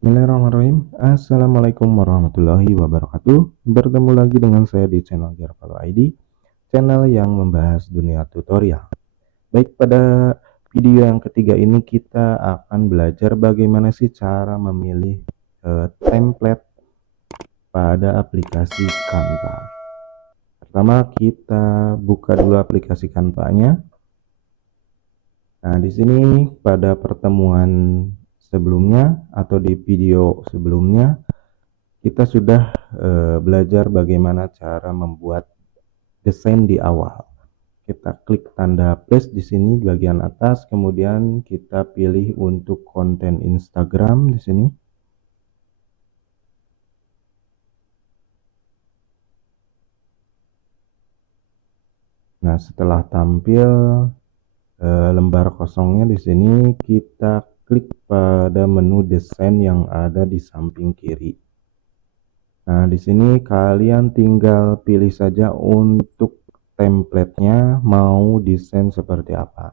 Bismillahirrahmanirrahim. Assalamualaikum warahmatullahi wabarakatuh. Bertemu lagi dengan saya di channel Jarfalo ID, channel yang membahas dunia tutorial. Baik, pada video yang ketiga ini kita akan belajar bagaimana sih cara memilih template pada aplikasi Canva. Pertama, kita buka dulu aplikasi Canva-nya. Nah, di sini pada pertemuan sebelumnya atau di video sebelumnya kita sudah belajar bagaimana cara membuat desain di awal. Kita klik tanda plus di sini di bagian atas, kemudian kita pilih untuk konten Instagram di sini. Nah, setelah tampil lembar kosongnya di sini, kita klik pada menu desain yang ada di samping kiri. Nah, di sini kalian tinggal pilih saja untuk template-nya mau desain seperti apa.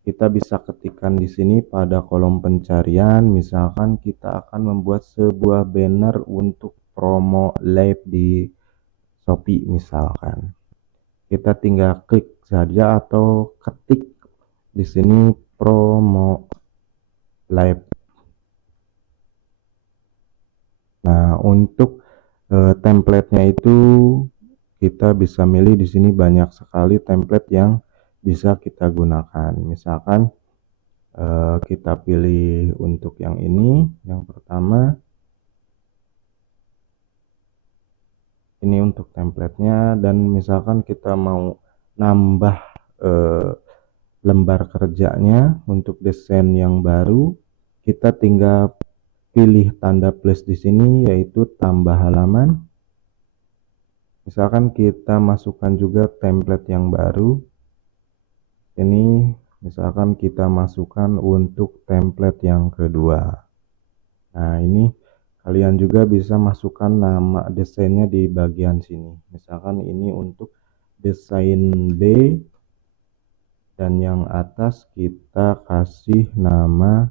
Kita bisa ketikkan di sini pada kolom pencarian, misalkan kita akan membuat sebuah banner untuk promo live di Shopee misalkan. Kita tinggal klik saja atau ketik di sini promo live. Nah, untuk template-nya itu kita bisa milih di sini banyak sekali template yang bisa kita gunakan. Misalkan kita pilih untuk yang ini, yang pertama ini untuk template-nya, dan misalkan kita mau nambah lembar kerjanya untuk desain yang baru, kita tinggal pilih tanda plus di sini yaitu tambah halaman. Misalkan kita masukkan juga template yang baru. Ini misalkan kita masukkan untuk template yang kedua. Nah, ini kalian juga bisa masukkan nama desainnya di bagian sini. Misalkan ini untuk desain B, dan yang atas kita kasih nama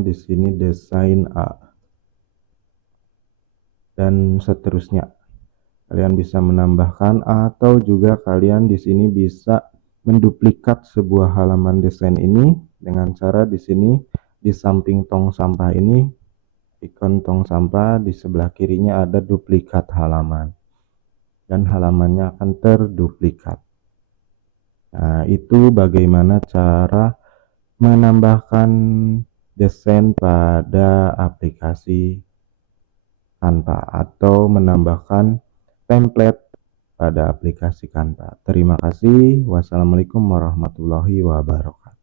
di sini desain A, dan seterusnya. Kalian bisa menambahkan atau juga kalian di sini bisa menduplikat sebuah halaman desain ini dengan cara di sini di samping tong sampah ini, ikon tong sampah di sebelah kirinya ada duplikat halaman, dan halamannya akan terduplikat. Nah, itu bagaimana cara menambahkan desain pada aplikasi Canva atau menambahkan template pada aplikasi Canva. Terima kasih. Wassalamualaikum warahmatullahi wabarakatuh.